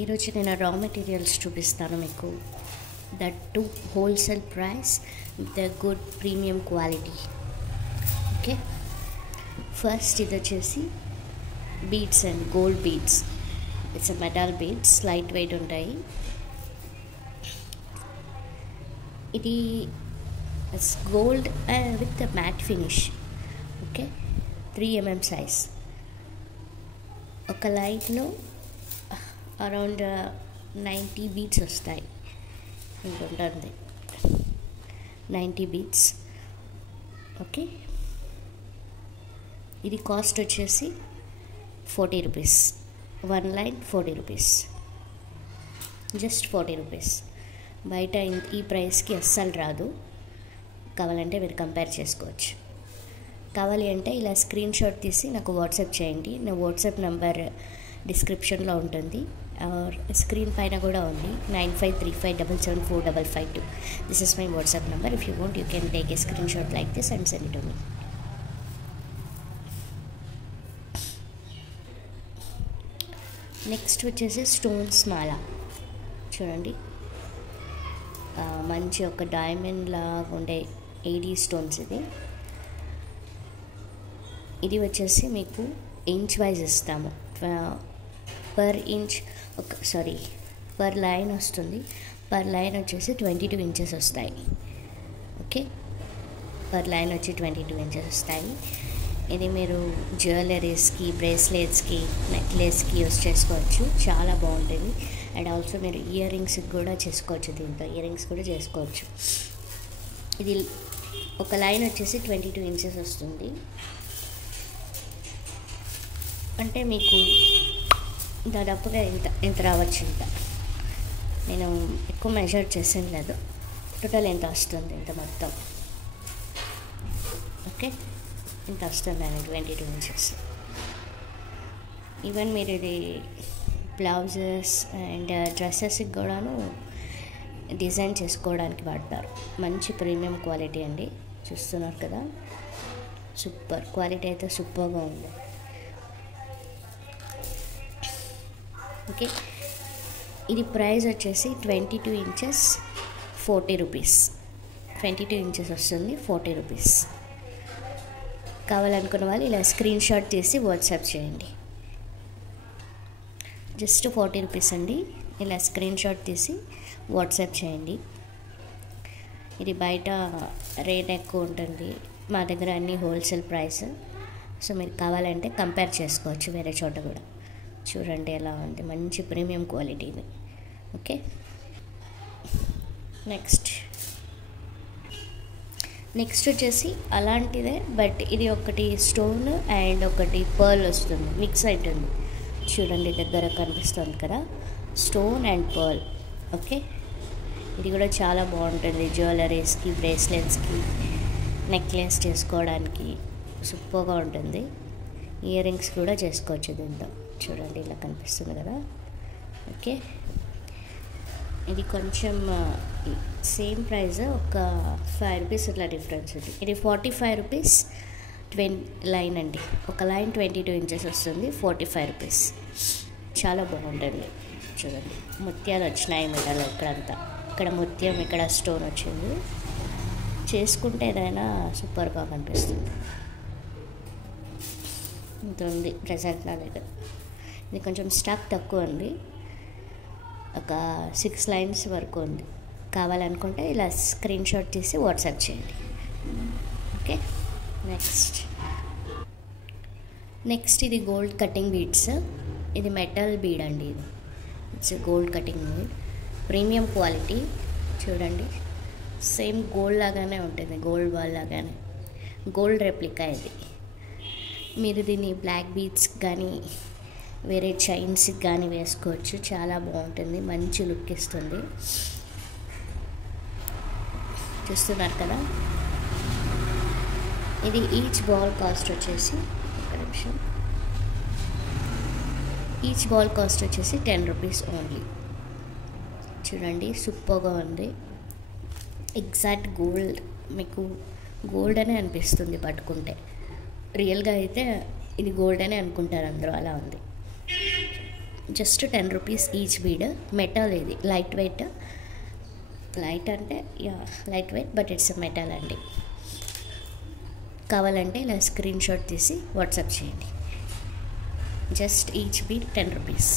ఈరోజు నేను రా మెటీరియల్స్ చూపిస్తాను మీకు. That to wholesale price with the good premium quality. Okay, first ఇది వచ్చేసి beads and gold beads. It's metal beads, light weight ఉంటాయి. ఇది gold with mat finish. Okay, 3 mm size. ఒక లైన్లో అరౌండ్ 90 బీడ్స్ వస్తాయి. ఇంకొంటుంది 90 బీడ్స్. ఓకే, ఇది cost వచ్చేసి 40 rupees. 1 line 40 rupees, just 40 rupees. బయట ఈ ప్రైస్కి అస్సలు రాదు. కావాలంటే మీరు కంపేర్ చేసుకోవచ్చు. కావాలి అంటే ఇలా స్క్రీన్ షాట్ తీసి నాకు వాట్సాప్ చేయండి. నా వాట్సాప్ నంబర్ డిస్క్రిప్షన్లో ఉంటుంది, స్క్రీన్ పైన కూడా ఉంది. 9535774552. This is my WhatsApp number. If you want you can take a screen shot like this and send it to me. Next వచ్చేసి స్టోన్స్ మాల. చూడండి, మంచి ఒక డైమండ్ లాగా ఉండే 80 స్టోన్స్. ఇది వచ్చేసి మీకు ఇంచ్ వైజ్ ఇస్తాము. పర్ ఇంచ్ పర్ లైన్ వస్తుంది. పర్ లైన్ వచ్చేసి 22 ఇంచెస్ వస్తాయి. ఓకే, పర్ లైన్ వచ్చి 22 ఇంచెస్ వస్తాయి. ఇది మీరు జ్యువెలరీస్కి, బ్రేస్లెట్స్కి, నెక్లెస్కి యూస్ చేసుకోవచ్చు. చాలా బాగుంటుంది. అండ్ ఆల్సో మీరు ఇయర్ రింగ్స్కి కూడా చేసుకోవచ్చు. దీంతో ఇయర్ రింగ్స్ కూడా చేసుకోవచ్చు. ఇది ఒక లైన్ వచ్చేసి 22 ఇంచెస్ వస్తుంది. అంటే మీకు దాదాపుగా ఎంత రావచ్చు. ఇంత నేను ఎక్కువ మెజర్ చేసేది లేదు. టోటల్ ఎంత వస్తుంది, ఇంత మొత్తం. ఓకే, ఇంత వస్తుంది అండి 22 ఇంచెస్. ఈవెన్ మీరు ఇది బ్లౌజెస్ అండ్ డ్రెస్సెస్కి కూడాను డిజైన్ చేసుకోవడానికి వాడతారు. మంచి ప్రీమియం క్వాలిటీ అండి. చూస్తున్నారు కదా, సూపర్ క్వాలిటీ అయితే సూపర్గా ఉంది. ఓకే, ఇది ప్రైస్ వచ్చేసి 22 ఇంచెస్ 40 రూపీస్. 22 ఇంచెస్ వస్తుంది, 40 రూపీస్. కావాలనుకున్న వాళ్ళు ఇలా స్క్రీన్ షాట్ తీసి వాట్సాప్ చేయండి. జస్ట్ 40 రూపీస్ అండి. ఇలా స్క్రీన్ షాట్ తీసి వాట్సాప్ చేయండి. ఇది బయట రేట్ ఎక్కువ ఉంటుంది, మా దగ్గర అన్నీ హోల్సేల్ ప్రైస్. సో మీరు కావాలంటే కంపేర్ చేసుకోవచ్చు వేరే చోట కూడా. చూడండి ఎలా ఉంది, మంచి ప్రీమియం క్వాలిటీ ఇది. ఓకే, నెక్స్ట్ వచ్చేసి అలాంటిదే, బట్ ఇది ఒకటి స్టోన్ అండ్ ఒకటి పర్ల్ వస్తుంది, మిక్స్ అవుతుంది. చూడండి, దగ్గర కనిపిస్తుంది కదా, స్టోన్ అండ్ పర్ల్. ఓకే, ఇది కూడా చాలా బాగుంటుంది. జ్యువెలరీస్కి, బ్రేస్లెట్స్కి, నెక్లెస్ చేసుకోవడానికి సూపర్గా ఉంటుంది. ఇయర్ రింగ్స్ కూడా చేసుకోవచ్చు దీంతో. చూడండి, ఇలా కనిపిస్తుంది కదా. ఓకే, ఇది కొంచెం సేమ్ ప్రైస్, ఒక 5 రూపీస్ ఇట్లా డిఫరెన్స్ ఉంది. ఇది 45 రూపీస్ 20 లైన్ అండి. ఒక లైన్ 22 ఇంచెస్ వస్తుంది, 45 రూపీస్. చాలా బాగుంటుంది. చూడండి, ముత్యాలు వచ్చినాయి మెడలో. ఇక్కడంతా, ఇక్కడ ముత్యం, ఇక్కడ స్టోన్ వచ్చింది. చేసుకుంటే ఏదైనా సూపర్గా కనిపిస్తుంది. ఇంత ఉంది ప్రజెంట్ నా దగ్గర. ఇది కొంచెం స్టాక్ తక్కువ ఉంది, ఒక 6 లైన్స్ వరకు ఉంది. కావాలనుకుంటే ఇలా స్క్రీన్ షాట్ తీసి వాట్సాప్ చేయండి. ఓకే, నెక్స్ట్ ఇది గోల్డ్ కటింగ్ బీడ్స్. ఇది మెటల్ బీడ్ అండి. ఇది it's gold cutting bead, premium quality. చూడండి, సేమ్ గోల్డ్ లాగానే ఉంటుంది, గోల్డ్ బాల్ లాగానే, గోల్డ్ రెప్లికా ఇది. మీరు దీన్ని బ్లాక్ బీడ్స్ కానీ వేరే చైన్స్కి కానీ వేసుకోవచ్చు. చాలా బాగుంటుంది, మంచి లుక్ ఇస్తుంది. చూస్తున్నారు కదా, ఇది ఈచ్ బాల్ కాస్ట్ వచ్చేసి, ఒక నిమిషం, ఈచ్ బాల్ కాస్ట్ వచ్చేసి 10 రూపీస్ ఓన్లీ. చూడండి, సూపర్గా ఉంది. ఎగ్జాక్ట్ గోల్డ్, మీకు గోల్డ్ అనే అనిపిస్తుంది పట్టుకుంటే. రియల్గా అయితే ఇది గోల్డ్ అనే అనుకుంటారు అందరూ, అలా ఉంది. Just 10 rupees each bead. Metal ఇది, లైట్ వెయిట్, లైట్ అంటే light weight but it's metal అండి. కావాలంటే ఇలా స్క్రీన్ షాట్ తీసి వాట్సాప్ చేయండి. Just each bead 10 rupees.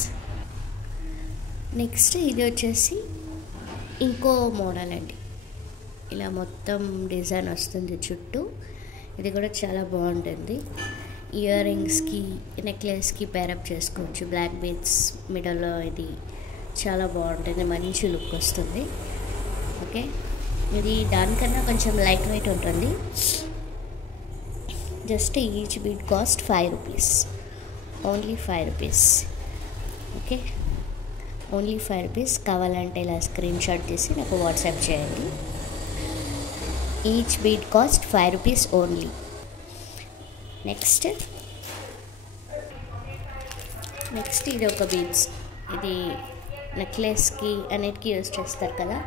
Next ఇది వచ్చేసి ఇంకో మోడల్ అండి. ఇలా మొత్తం డిజైన్ వస్తుంది చుట్టూ. ఇది కూడా చాలా బాగుంటుంది. ఇయర్ రింగ్స్కి, నెక్లెస్కి పేరప్ చేసుకోవచ్చు. బ్లాక్ బీడ్స్ మిడల్లో ఇది చాలా బాగుంటుంది, మంచి లుక్ వస్తుంది. ఓకే, ఇది దానికన్నా కొంచెం లైట్ వెయిట్ ఉంటుంది. Just each bead cost 5 rupees, only 5 rupees. Okay, only 5 rupees. కావాలంటే ఇలా స్క్రీన్ షాట్ తీసి నాకు వాట్సాప్ చేయండి. Each bead cost 5 rupees only. Next ఇది ఒక బీడ్స్. ఇది నెక్లెస్కి అన్నిటికీ యూజ్ చేస్తారు కదా.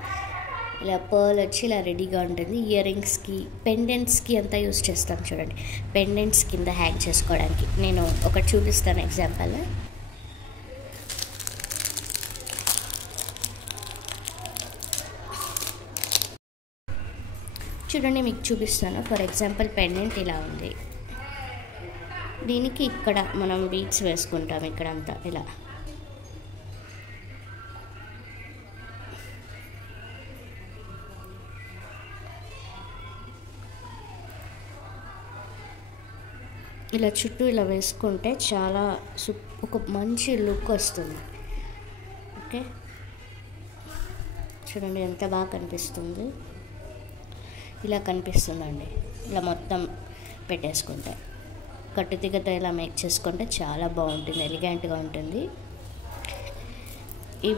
ఇలా పర్ల్ వచ్చి ఇలా రెడీగా ఉంటుంది. ఇయర్ రింగ్స్కి, పెండెంట్స్కి అంతా యూజ్ చేస్తాం చూడండి. పెండెంట్స్ కింద హ్యాంగ్ చేసుకోవడానికి నేను ఒకటి చూపిస్తాను ఎగ్జాంపుల్. చూడండి, మీకు చూపిస్తాను. ఫర్ ఎగ్జాంపుల్ పెండెంట్ ఇలా ఉంది. దీనికి ఇక్కడ మనం బీడ్స్ వేసుకుంటాం. ఇక్కడంతా ఇలా ఇలా చుట్టూ ఇలా వేసుకుంటే చాలా ఒక మంచి లుక్ వస్తుంది. ఓకే, చూడండి ఎంత బాగా కనిపిస్తుంది. ఇలా కనిపిస్తుందండి. ఇలా మొత్తం పెట్టేసుకుంటే కట్టుతిగతో ఇలా మేక్ చేసుకుంటే చాలా బాగుంటుంది, ఎలిగెంట్గా ఉంటుంది. ఈ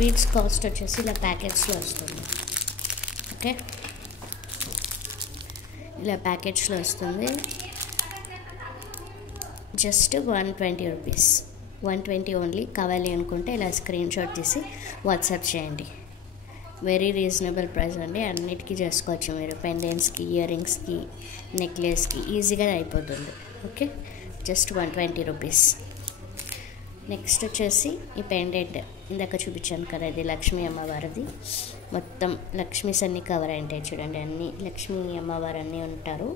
బీడ్స్ కాస్ట్ వచ్చేసి ఇలా ప్యాకెట్స్లో వస్తుంది. ఓకే, ఇలా ప్యాకెట్స్లో వస్తుంది. Just 120 rupees, 120 only. కావాలి అనుకుంటే ఇలా స్క్రీన్ షాట్ తీసి వాట్సాప్ చేయండి. వెరీ రీజనబుల్ ప్రైస్ అండి. అన్నిటికీ చేసుకోవచ్చు మీరు. పెండెంట్స్కి, ఇయర్ రింగ్స్కి, నెక్లెస్కి ఈజీగా అయిపోతుంది. Okay, just 120 rupees. నెక్స్ట్ వచ్చేసి ఈ పెండెంట్ ఇందాక చూపించాను కదా, ఇది లక్ష్మీ అమ్మవారిది. మొత్తం లక్ష్మీస్ అన్నీ కవర్ అయింటాయి చూడండి. అన్నీ లక్ష్మీ అమ్మవారు అన్నీ ఉంటారు.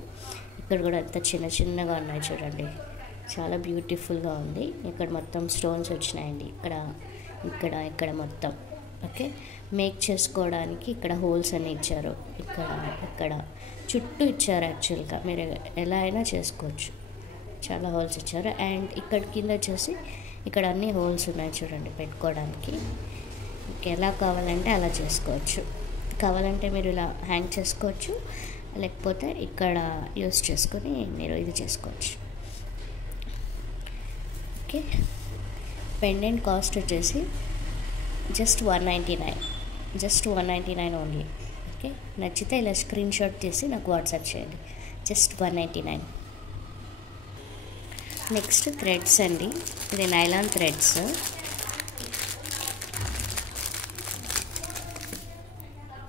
ఇక్కడ కూడా అంత చిన్న చిన్నగా ఉన్నాయి చూడండి, చాలా బ్యూటిఫుల్గా ఉంది. ఇక్కడ మొత్తం స్టోన్స్ వచ్చినాయండి, ఇక్కడ మొత్తం. ఓకే, మేక్ చేసుకోవడానికి ఇక్కడ హోల్స్ అన్నీ ఇచ్చారు. ఇక్కడ చుట్టూ ఇచ్చారు. యాక్చువల్గా మీరు ఎలా అయినా చేసుకోవచ్చు, చాలా హోల్స్ ఇచ్చారు. అండ్ ఇక్కడ కింద వచ్చేసి ఇక్కడ అన్ని హోల్స్ ఉన్నాయి చూడండి పెట్టుకోవడానికి. మీకు ఎలా కావాలంటే అలా చేసుకోవచ్చు. కావాలంటే మీరు ఇలా హ్యాంగ్ చేసుకోవచ్చు, లేకపోతే ఇక్కడ యూస్ చేసుకొని మీరు ఇది చేసుకోవచ్చు. ఓకే, పెండెంట్ కాస్ట్ వచ్చేసి జస్ట్ 199 ఓన్లీ. ఓకే, నచ్చితే ఇలా స్క్రీన్ షాట్ తీసి నాకు వాట్సాప్ చేయండి. జస్ట్ 199. నెక్స్ట్ థ్రెడ్స్ అండి. ఇది నైలాన్ థ్రెడ్స్.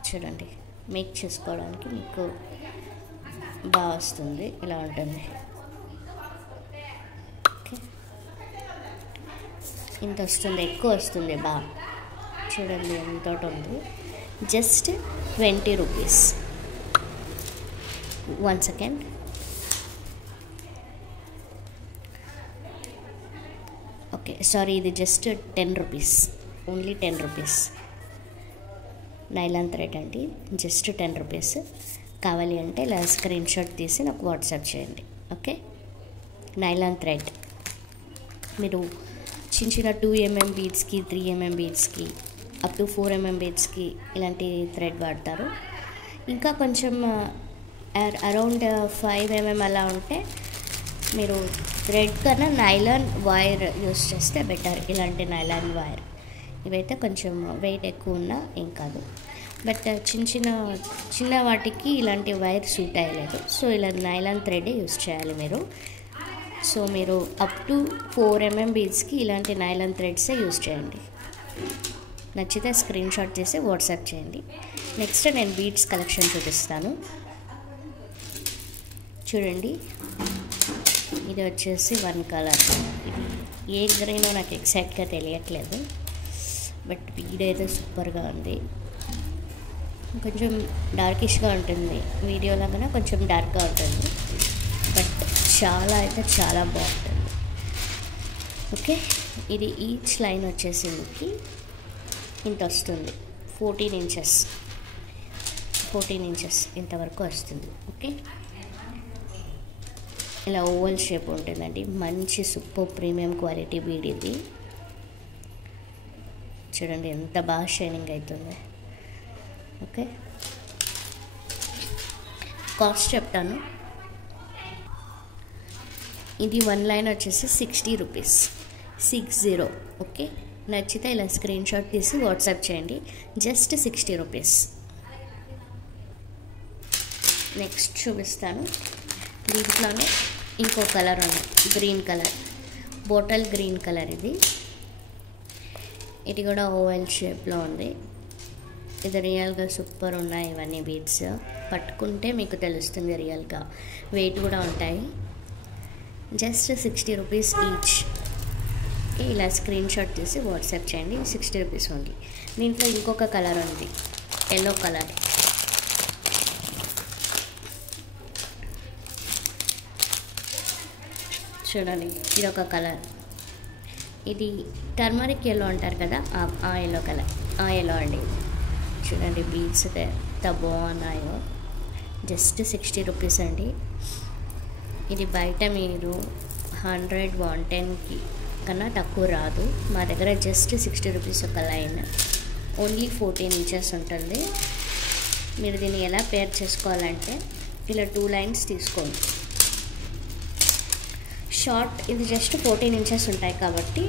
చూడండి, మేక్ చేసుకోవడానికి మీకు బాగా వస్తుంది. ఇలా ఉంటుంది. ఓకే, ఇంత వస్తుంది, ఎక్కువ వస్తుంది బాగా. చూడండి ఎంత ఉంది. Just 20 rupees. 1 second. Okay, sorry, ఇది just 10 rupees, only 10 rupees. Nylon thread అండి, జస్ట్ 10 రూపీస్. కావాలి అంటే ఇలా స్క్రీన్ షాట్ తీసి నాకు వాట్సాప్ చేయండి. Okay, nylon thread. మీరు చిన్న 2 mm బీడ్స్కి, 3 mm బీడ్స్కి, అప్ టు 4 mm బీడ్స్కి ఇలాంటి థ్రెడ్ వాడతారు. ఇంకా కొంచెం అరౌండ్ 5 mm అలా ఉంటే మీరు థ్రెడ్ కన్నా నైలాన్ వైర్ యూస్ చేస్తే బెటర్. ఇలాంటి నైలాన్ వైర్ ఇవైతే కొంచెం వెయిట్ ఎక్కువ ఉన్నా ఏం కాదు. బట్ చిన్న వాటికి ఇలాంటి వైర్ సూట్ అయ్యలేదు. సో ఇలా నైలాన్ థ్రెడ్ యూస్ చేయాలి మీరు. సో మీరు అప్ టు 4 mm బీడ్స్కి ఇలాంటి నైలాన్ థ్రెడ్సే యూస్ చేయండి. నచ్చితే స్క్రీన్ షాట్ చేసి వాట్సాప్ చేయండి. నెక్స్ట్ నేను బీడ్స్ కలెక్షన్ చూపిస్తాను. చూడండి, ఇది వచ్చేసి 1 కలర్. ఇది ఏ గ్రీనో నాకు ఎగ్జాక్ట్గా తెలియట్లేదు, బట్ వీడైతే సూపర్గా ఉంది. కొంచెం డార్కిష్గా ఉంటుంది, వీడియోలో కన్నా కొంచెం డార్క్గా ఉంటుంది, బట్ చాలా అయితే చాలా బాగుంటుంది. ఓకే, ఇది ఈచ్ లైన్ వచ్చేసి మీకు ఇంత వస్తుంది, 14 ఇంచెస్ ఇంతవరకు వస్తుంది. ఓకే, ఇలా ఓవల్ షేప్ ఉంటుందండి. మంచి సూపర్ ప్రీమియం క్వాలిటీ బీడ్ ఇది. చూడండి ఎంత బాగా షైనింగ్ అవుతుంది. ఓకే, కాస్ట్ చెప్తాను. ఇది 1 లైన్ వచ్చేసి 60 రూపీస్, 60. ఓకే, నచ్చితే ఇలా స్క్రీన్ షాట్ తీసి వాట్సాప్ చేయండి. Just 60 rupees. నెక్స్ట్ చూపిస్తాను. దీంట్లోనే ఇంకో కలర్ ఉంది, green colour, bottle green colour. ఇది కూడా ఓవెల్ షేప్లో ఉంది. ఇది రియల్గా సూపర్ ఉన్నాయి. ఇవన్నీ బీడ్స్ పట్టుకుంటే మీకు తెలుస్తుంది, రియల్గా వెయిట్ కూడా ఉంటాయి. Just 60 rupees each. ఇలా స్క్రీన్ షాట్ తీసి వాట్సాప్ చేయండి. 60 రూపీస్ ఓన్లీ. దీంట్లో ఇంకొక కలర్ ఉంది, ఎల్లో కలర్. చూడండి, ఇది ఒక కలర్. ఇది టర్మరిక్ ఎల్లో అంటారు కదా, ఆ ఎల్లో కలర్, ఆ ఎల్లో అండి. చూడండి బీడ్స్ ఎంత బాగున్నాయో. జస్ట్ 60 రూపీస్ అండి. ఇది బయట మీరు 100, 110కి కన్నా తక్కువ రాదు. మా దగ్గర జస్ట్ 60 రూపీస్ ఒక లైన్. ఓన్లీ 14 ఇంచెస్ ఉంటుంది. మీరు దీన్ని ఎలా పేర్ చేసుకోవాలంటే ఇలా 2 లైన్స్ తీసుకోండి. షార్ట్ ఇది జస్ట్ 14 ఇంచెస్ ఉంటాయి కాబట్టి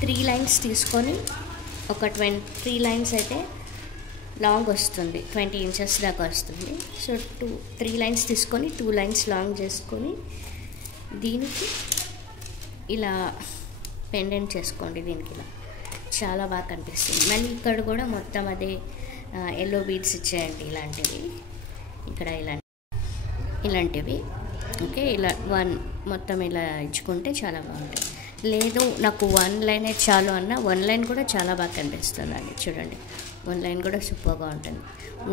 3 లైన్స్ తీసుకొని ఒక 3 లైన్స్ అయితే లాంగ్ వస్తుంది, 20 ఇంచెస్ దాకా వస్తుంది. సో 3 లైన్స్ తీసుకొని 2 లైన్స్ లాంగ్ చేసుకొని దీనికి ఇలా పెండెంట్ చేసుకోండి. దీనికి ఇలా చాలా బాగా కనిపిస్తుంది. మళ్ళీ ఇక్కడ కూడా మొత్తం అదే ఎల్లో బీడ్స్ ఇచ్చేయండి, ఇలాంటివి ఇక్కడ ఇలాంటివి. ఓకే, ఇలా మొత్తం ఇలా ఇచ్చుకుంటే చాలా బాగుంటుంది. లేదు నాకు 1 లైనే చాలు అన్న 1 లైన్ కూడా చాలా బాగా కనిపిస్తుందండి. చూడండి 1 లైన్ కూడా సూపర్గా ఉంటుంది.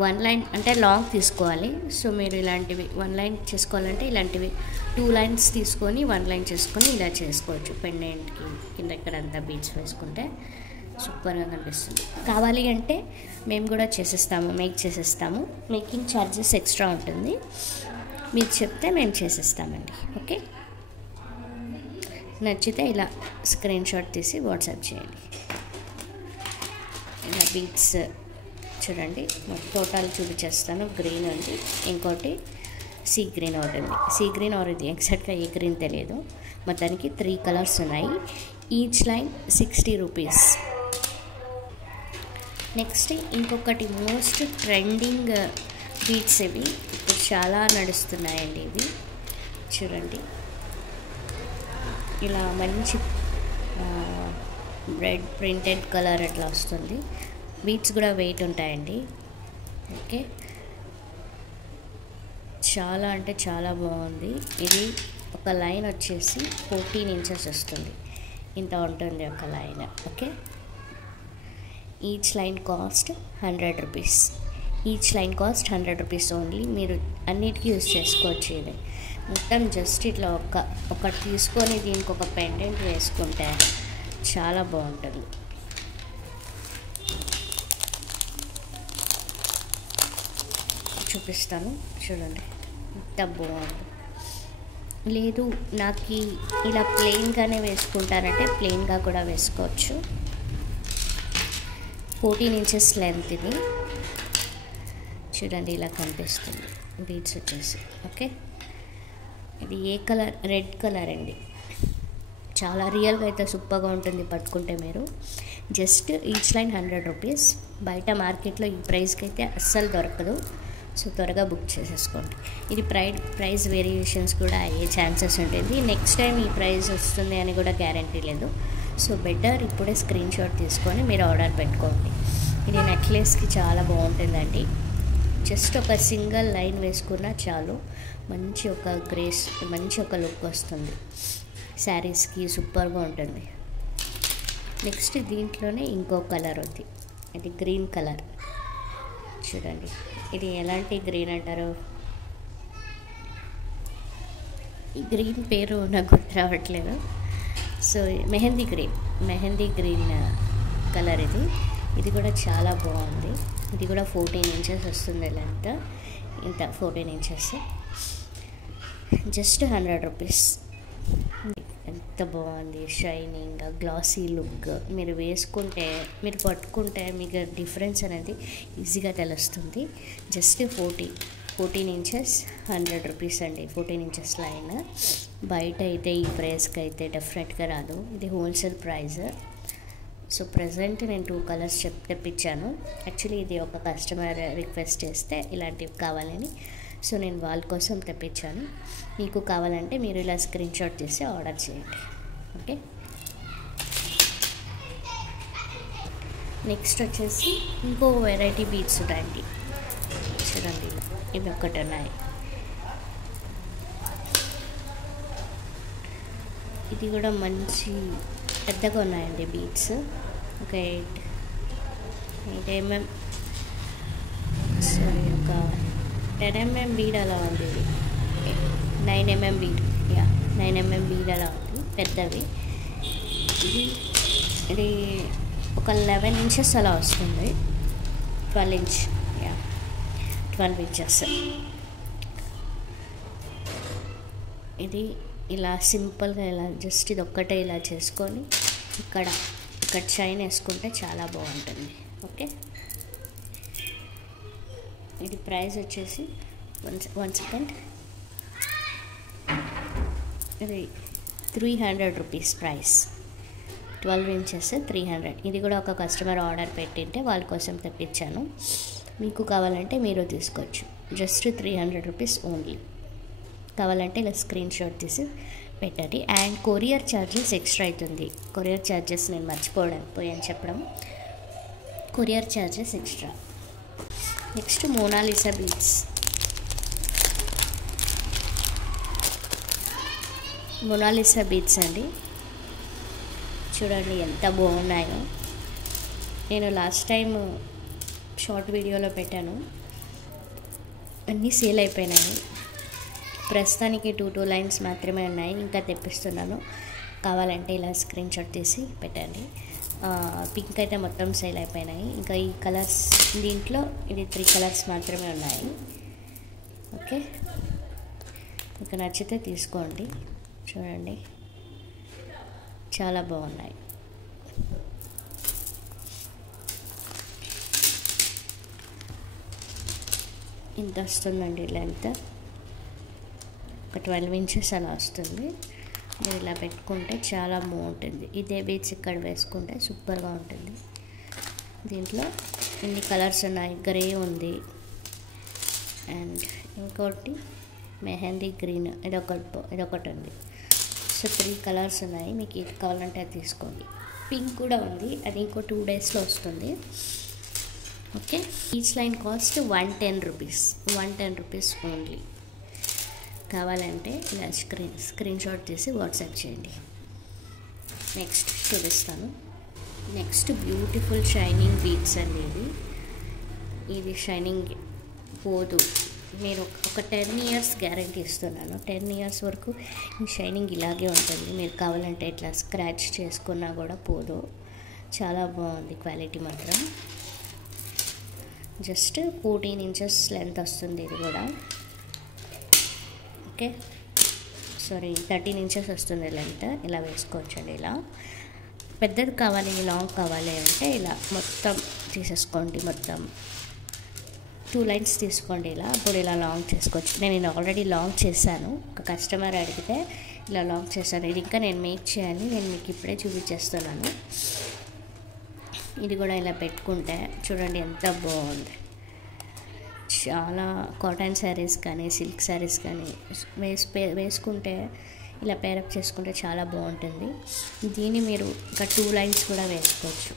1 లైన్ అంటే లాంగ్ తీసుకోవాలి. సో మీరు ఇలాంటివి 1 లైన్ చేసుకోవాలంటే ఇలాంటివి 2 లైన్స్ తీసుకొని 1 లైన్ చేసుకొని ఇలా చేసుకోవచ్చు. పెండెంట్కి కింద ఇక్కడంతా బీడ్స్ వేసుకుంటే సూపర్గా కనిపిస్తుంది. కావాలి అంటే మేము కూడా మేక్ చేసేస్తాము. మేకింగ్ ఛార్జెస్ ఎక్స్ట్రా ఉంటుంది, మీరు చెప్తే మేము చేసేస్తామండి. ఓకే, నచ్చితే ఇలా స్క్రీన్ షాట్ తీసి వాట్సాప్ చేయండి. ఇలా బీడ్స్ చూడండి, టోటల్ చూపించేస్తాను. గ్రీన్ ఉంది, ఇంకోటి సీ గ్రీన్ ఒకటి ఉంది. సీ గ్రీన్ ఆర్ ఇది ఎగ్జాక్ట్గా ఏ గ్రీన్ తెలియదు. మొత్తానికి 3 కలర్స్ ఉన్నాయి. Each line 60 rupees. నెక్స్ట్ ఇంకొకటి మోస్ట్ ట్రెండింగ్ బీడ్స్. ఇవి ఇప్పుడు చాలా నడుస్తున్నాయండి. ఇవి చూడండి, ఇలా మంచి రెడ్ ప్రింటెడ్ కలర్ అట్లా వస్తుంది. బీడ్స్ కూడా వెయిట్ ఉంటాయండి. ఓకే, చాలా అంటే చాలా బాగుంది. ఇది ఒక లైన్ వచ్చేసి 14 ఇంచెస్ వస్తుంది, ఇంత ఉంటుంది ఒక line. Okay, each line cost 100 rupees. Each line cost 100 rupees only. మీరు అన్నిటికీ యూజ్ చేసుకోవచ్చు. ఇది మొత్తం జస్ట్ ఇట్లా ఒకటి తీసుకొని దీనికి ఒక పెండెంట్ వేసుకుంటే చాలా బాగుంటుంది. చూపిస్తాను చూడండి, ఎంత బాగుంది. లేదు నాకు ఇలా ప్లెయిన్గానే వేసుకుంటానంటే ప్లెయిన్గా కూడా వేసుకోవచ్చు. 14 ఇంచెస్ లెంత్ ఇది. చూడండి ఇలా కనిపిస్తుంది బీడ్స్ వచ్చేసి. ఓకే, ఇది ఏ కలర్? రెడ్ కలర్ అండి. చాలా రియల్గా అయితే సూపర్గా ఉంటుంది పట్టుకుంటే. మీరు జస్ట్ ఈచ్ లైన్ 100 రూపీస్. బయట మార్కెట్లో ఈ ప్రైస్కి అయితే అస్సలు దొరకదు. సో త్వరగా బుక్ చేసేసుకోండి. ఇది ప్రైస్ వేరియేషన్స్ కూడా అయ్యే ఛాన్సెస్ ఉంటుంది. నెక్స్ట్ టైం ఈ ప్రైస్ వస్తుంది అని కూడా గ్యారంటీ లేదు. సో బెటర్ ఇప్పుడే స్క్రీన్ షాట్ తీసుకొని మీరు ఆర్డర్ పెట్టుకోండి. ఇది నెక్లెస్కి చాలా బాగుంటుందండి. జస్ట్ ఒక సింగిల్ లైన్ వేసుకున్నా చాలు, మంచి ఒక లుక్ వస్తుంది. శారీస్కి సూపర్గా ఉంటుంది. నెక్స్ట్ దీంట్లోనే ఇంకో కలర్ ఉంది, ఇది గ్రీన్ కలర్. చూడండి ఇది ఎలాంటి గ్రీన్ అంటారు, ఈ గ్రీన్ పేరు నాకు గుర్తు రావట్లేదు. సో మెహందీ గ్రీన్ కలర్ ఇది కూడా చాలా బాగుంది. ఇది కూడా 14 ఇంచెస్ వస్తుంది లెంత్, ఇంత 14 ఇంచెస్, జస్ట్ 100 రూపీస్. ఎంత బాగుంది, షైనింగ్ గ్లాసీ లుక్. మీరు వేసుకుంటే, మీరు పట్టుకుంటే మీకు డిఫరెన్స్ అనేది ఈజీగా తెలుస్తుంది. జస్ట్ 14 ఇంచెస్ 100 రూపీస్ అండి. 14 ఇంచెస్ లైన్ బయట అయితే ఈ ప్రైస్కి అయితే డెఫినెట్గా రాదు, ఇది హోల్సేల్ ప్రైస్. సో ప్రజెంట్ నేను 2 కలర్స్ తెప్పించాను. యాక్చువల్లీ ఇది ఒక కస్టమర్ రిక్వెస్ట్ చేస్తే ఇలాంటివి కావాలని, సో నేను వాళ్ళ కోసం తెప్పించాను. మీకు కావాలంటే మీరు ఇలా స్క్రీన్ షాట్ తీసి ఆర్డర్ చేయండి. ఓకే, నెక్స్ట్ వచ్చేసి ఇంకో వెరైటీ బీడ్స్ ఉన్నాయండి. చూడండి ఇవి ఒకటి ఉన్నాయి. ఇది కూడా మంచి పెద్దగా ఉన్నాయండి బీడ్స్. ఒక 8 mm, సారీ ఒక 10 mm బీడ్ అలా ఉంది. ఇది 9 mm బీడ్, 9 mm బీడ్ అలా ఉంది, పెద్దవి. ఇది ఒక 11 ఇంచెస్ అలా వస్తుంది. 12 ఇంచెస్. ఇది ఇలా సింపుల్గా ఇలా జస్ట్ ఇది ఒక్కటే ఇలా చేసుకొని ఇక్కడ చైన్ వేసుకుంటే చాలా బాగుంటుంది. ఓకే, ఇది ప్రైస్ వచ్చేసి 1 సెకండ్, ఇది 300 రూపీస్ ప్రైస్. 12 ఇంచెస్ 300. ఇది కూడా ఒక కస్టమర్ ఆర్డర్ పెట్టింటే వాళ్ళ కోసం తెప్పించాను. మీకు కావాలంటే మీరు తీసుకోవచ్చు. Just 300 rupees only. కావాలంటే ఇలా స్క్రీన్ షాట్ తీసి పెట్టండి. అండ్ కొరియర్ ఛార్జెస్ ఎక్స్ట్రా అవుతుంది. కొరియర్ ఛార్జెస్ నేను మర్చిపోయాను చెప్పడం. Courier charges extra. Next Mona Lisa beads. Mona Lisa beads అండి. చూడండి ఎంత బాగున్నాయో. నేను లాస్ట్ టైం షార్ట్ వీడియోలో పెట్టాను, అన్నీ సేల్ అయిపోయినాయి. ప్రస్తుతానికి 2 లైన్స్ మాత్రమే ఉన్నాయి, ఇంకా తెప్పిస్తున్నాను. కావాలంటే ఇలా స్క్రీన్ షాట్ తీసి పెట్టండి. పింక్ అయితే మొత్తం సేల్ అయిపోయినాయి. ఇంకా ఈ కలర్స్ దీంట్లో ఇది 3 కలర్స్ మాత్రమే ఉన్నాయి. ఓకే, ఇంకా నచ్చితే తీసుకోండి. చూడండి చాలా బాగున్నాయి. ఇంత వస్తుందండి లెంత్, ఒక 12 ఇంచెస్ అలా వస్తుంది. మీరు ఇలా పెట్టుకుంటే చాలా బాగుంటుంది. ఇదే బీడ్స్ ఇక్కడ వేసుకుంటే సూపర్గా ఉంటుంది. దీంట్లో ఇన్ని కలర్స్ ఉన్నాయి. గ్రే ఉంది అండ్ ఇంకోటి మెహందీ గ్రీన్, ఇదొకటి ఉంది. సో 3 కలర్స్ ఉన్నాయి. మీకు ఏది కావాలంటే అది తీసుకోండి. పింక్ కూడా ఉంది, అది ఇంకో 2 డేస్లో వస్తుంది. Okay, each line cost 110 rupees. 110 rupees only. కావాలంటే ఇలా స్క్రీన్ షాట్ తీసి వాట్సాప్ చేయండి. నెక్స్ట్ చూపిస్తాను. నెక్స్ట్ బ్యూటిఫుల్ షైనింగ్ బీడ్స్ అండి. ఇది షైనింగ్ పోదు. మీరు ఒక 10 ఇయర్స్ గ్యారంటీ ఇస్తున్నాను. 10 ఇయర్స్ వరకు ఈ షైనింగ్ ఇలాగే ఉంటుంది. మీరు కావాలంటే ఇట్లా స్క్రాచ్ చేసుకున్నా కూడా పోదు. చాలా బాగుంది క్వాలిటీ మాత్రం. జస్ట్ 14 ఇంచెస్ లెంత్ వస్తుంది. ఇది కూడా ఓకే, సారీ 13 ఇంచెస్ వస్తుంది లెంత్. ఇలా వేసుకోవచ్చండి. ఇలా పెద్దది కావాలి, లాంగ్ కావాలి అంటే ఇలా మొత్తం తీసేసుకోండి. మొత్తం 2 లైన్స్ తీసుకోండి. ఇలా అప్పుడు ఇలా లాంగ్ చేసుకోవచ్చు. నేను ఆల్రెడీ లాంగ్ చేశాను. ఒక కస్టమర్ అడిగితే ఇలా లాంగ్ చేశాను. ఇది ఇంకా నేను మేక్ చేయాలి. నేను మీకు ఇప్పుడే చూపించేస్తున్నాను. ఇది కూడా ఇలా పెట్టుకుంటే చూడండి ఎంత బాగుంది. చాలా కాటన్ శారీస్ కానీ సిల్క్ శారీస్ కానీ వేసుకుంటే ఇలా పేరప్ చేసుకుంటే చాలా బాగుంటుంది. దీన్ని మీరు ఇంకా 2 లైన్స్ కూడా వేసుకోవచ్చు.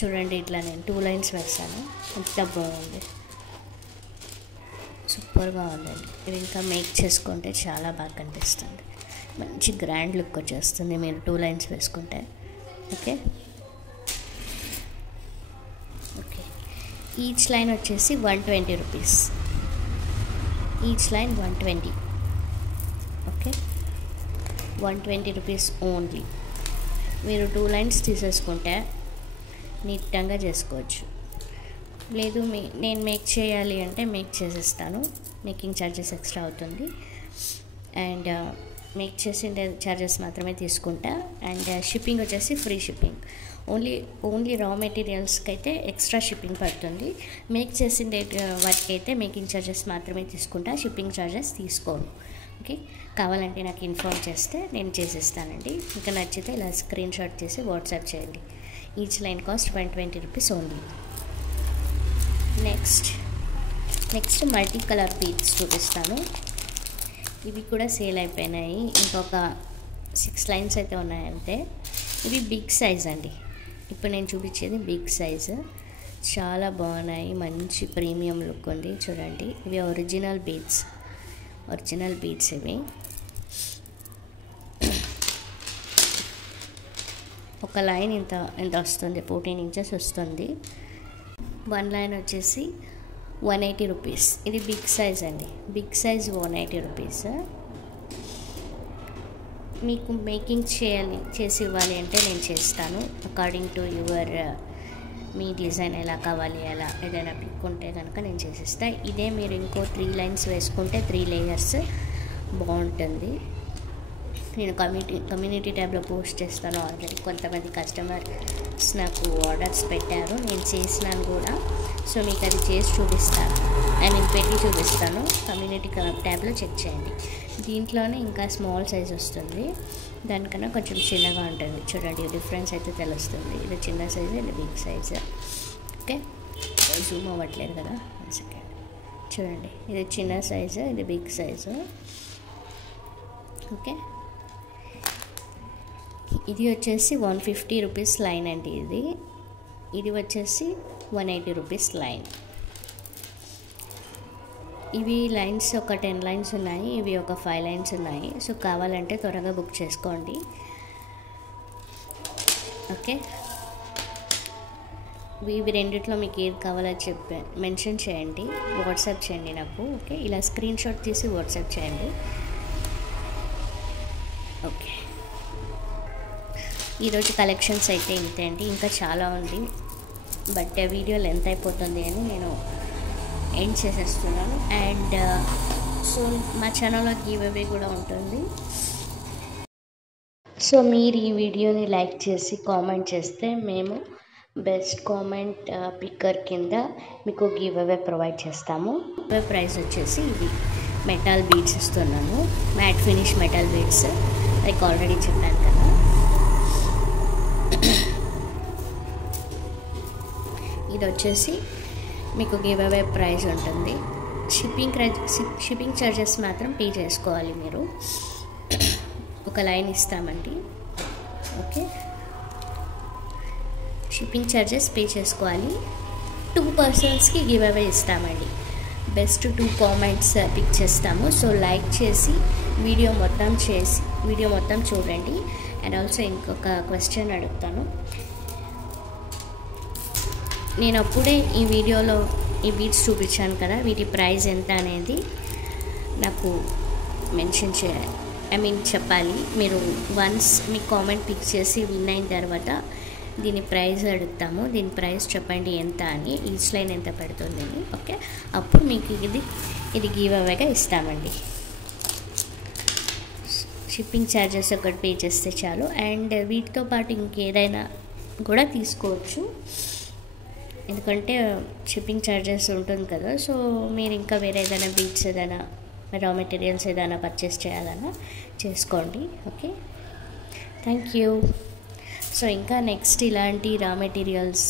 చూడండి ఇట్లా నేను 2 లైన్స్ వేస్తాను. ఎంత బాగుంది, సూపర్గా ఉందండి. ఇది ఇంకా మేక్ చేసుకుంటే చాలా బాగా కనిపిస్తుంది, మంచి గ్రాండ్ లుక్ వచ్చేస్తుంది మీరు 2 లైన్స్ వేసుకుంటే. ఓకే ఓకే ఈచ్ లైన్ వచ్చేసి 120 rupees. Each line 120. Okay 120 rupees only. మీరు 2 లైన్స్ తీసేసుకుంటే నీట్గా చేసుకోవచ్చు. లేదు నేను మేక్ చేయాలి అంటే మేక్ చేసేస్తాను, మేకింగ్ ఛార్జెస్ ఎక్స్ట్రా అవుతుంది. అండ్ మేక్ చేసిన ఛార్జెస్ మాత్రమే తీసుకుంటా. అండ్ షిప్పింగ్ వచ్చేసి ఫ్రీ షిప్పింగ్. ఓన్లీ రా మెటీరియల్స్కి అయితే ఎక్స్ట్రా షిప్పింగ్ పడుతుంది. మేక్ చేసిన వాటికి అయితే మేకింగ్ ఛార్జెస్ మాత్రమే తీసుకుంటా, షిప్పింగ్ ఛార్జెస్ తీసుకోను. ఓకే కావాలంటే నాకు ఇన్ఫార్మ్ చేస్తే నేను చేసేస్తానండి. ఇంకా నచ్చితే ఇలా స్క్రీన్ షాట్ చేసి వాట్సాప్ చేయండి. Each line cost 120 rupees only. Next multi colour beads చూపిస్తాను. ఇవి కూడా సేల్ అయిపోయినాయి, ఇంకొక 6 లైన్స్ అయితే ఉన్నాయి అంతే. ఇవి బిగ్ సైజ్ అండి. ఇప్పుడు నేను చూపించేది బిగ్ సైజు, చాలా బాగున్నాయి, మంచి ప్రీమియం లుక్ ఉంది. చూడండి ఇవి ఒరిజినల్ బీడ్స్ ఇవి. ఒక లైన్ ఎంత వస్తుంది, 14 ఇంచెస్ వస్తుంది. 1 లైన్ వచ్చేసి 180 రూపీస్. ఇది బిగ్ సైజ్ అండి, బిగ్ సైజ్ 180 రూపీస్. మీకు మేకింగ్ చేసి ఇవ్వాలి అంటే నేను చేస్తాను, according to your me design ఎలా కావాలి అలా ఏదైనా పిక్ ఉంటే కనుక నేను చేసిస్తాను. ఇదే మీరు ఇంకో 3 లైన్స్ వేసుకుంటే 3 లేయర్స్ బాగుంటుంది. నేను కమ్యూనిటీ ట్యాబ్లో పోస్ట్ చేస్తాను. ఆల్రెడీ కొంతమంది కస్టమర్స్ నాకు ఆర్డర్స్ పెట్టారు, నేను చేసినాను కూడా. సో మీకు అది చేసి చూపిస్తాను, పెట్టి చూపిస్తాను. కమ్యూనిటీ ట్యాబ్లో చెక్ చేయండి. దీంట్లోనే ఇంకా స్మాల్ సైజ్ వస్తుంది, దానికన్నా కొంచెం చిన్నగా ఉంటుంది. చూడండి డిఫరెన్స్ అయితే తెలుస్తుంది. ఇది చిన్న సైజు, ఇది బిగ్ సైజు. ఓకే జూమ్ అవ్వట్లేదు కదా, 1 సెకండ్. చూడండి ఇది చిన్న సైజు, ఇది బిగ్ సైజు. ఓకే ఇది వచ్చేసి 150 రూపీస్ లైన్ అండి. ఇది వచ్చేసి 180 రూపీస్ లైన్. ఇవి లైన్స్ ఒక 10 లైన్స్ ఉన్నాయి, ఇవి ఒక 5 లైన్స్ ఉన్నాయి. సో కావాలంటే త్వరగా బుక్ చేసుకోండి. ఓకే ఇవి రెండిట్లో మీకు ఏది కావాలో మెన్షన్ చేయండి, వాట్సాప్ చేయండి నాకు. ఓకే ఇలా స్క్రీన్ షాట్ తీసి వాట్సాప్ చేయండి. ఓకే ఈరోజు కలెక్షన్స్ అయితే ఇంతే అండి, ఇంకా చాలా ఉంది బట్ వీడియో లెంత్ అయిపోతుంది అని నేను ఎండ్ చేసేస్తున్నాను. అండ్ సో మా ఛానల్లో గివ్ అవే కూడా ఉంటుంది. సో మీరు ఈ వీడియోని లైక్ చేసి కామెంట్ చేస్తే మేము బెస్ట్ కామెంట్ పిక్కర్ కింద మీకు గివ్ అవే ప్రొవైడ్ చేస్తాము. ప్రైస్ వచ్చేసి ఇది మెటల్ బీడ్స్ ఇస్తున్నాను, matte finish metal beads, like already చెప్పాను కదా. ఇది వచ్చేసి మీకు గివ్ అవే ప్రైస్ ఉంటుంది. షిప్పింగ్ ఛార్జెస్ మాత్రం పే చేసుకోవాలి మీరు. ఒక లైన్ ఇస్తామండి. ఓకే షిప్పింగ్ ఛార్జెస్ పే చేసుకోవాలి. 2 పర్సన్స్కి గివ్ అవే ఇస్తామండి. బెస్ట్ 2 కామెంట్స్ పిక్ చేస్తాము. సో లైక్ చేసి వీడియో మొత్తం చూడండి. అండ్ ఆల్సో ఇంకొక క్వశ్చన్ అడుగుతాను. నేను అప్పుడే ఈ వీడియోలో ఈ బీడ్స్ చూపించాను కదా, వీటి ప్రైస్ ఎంత అనేది నాకు మెన్షన్ చేయాలి, చెప్పాలి. మీరు వన్స్ మీ కామెంట్ పిక్ చేసి విన్ అయిన తర్వాత దీని ప్రైస్ అడుగుతాము, దీని ప్రైస్ చెప్పండి ఎంత అని, ఈచ్ లైన్ ఎంత పడుతుంది అని. ఓకే అప్పుడు మీకు ఇది గివ్ అవేగా ఇస్తామండి. షిప్పింగ్ ఛార్జెస్ ఒకటి పే చేస్తే చాలు. అండ్ వీటితో పాటు ఇంకేదైనా కూడా తీసుకోవచ్చు, ఎందుకంటే షిప్పింగ్ ఛార్జెస్ ఉంటుంది కదా. సో మీరు ఇంకా వేరే ఏదైనా బీడ్స్ ఏదైనా రా మెటీరియల్స్ ఏదైనా పర్చేస్ చేయాలన్నా చేసుకోండి. Okay thank you. సో ఇంకా నెక్స్ట్ ఇలాంటి రా మెటీరియల్స్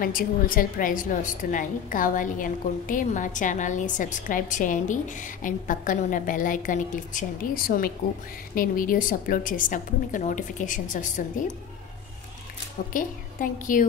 మంచి హోల్సేల్ ప్రైస్లో వస్తున్నాయి. కావాలి అనుకుంటే మా ఛానల్ని సబ్స్క్రైబ్ చేయండి అండ్ పక్కన ఉన్న బెల్ ఐకాన్ని క్లిక్ చేయండి. సో మీకు నేను వీడియోస్ అప్లోడ్ చేసినప్పుడు మీకు నోటిఫికేషన్స్ వస్తుంది. Okay thank you.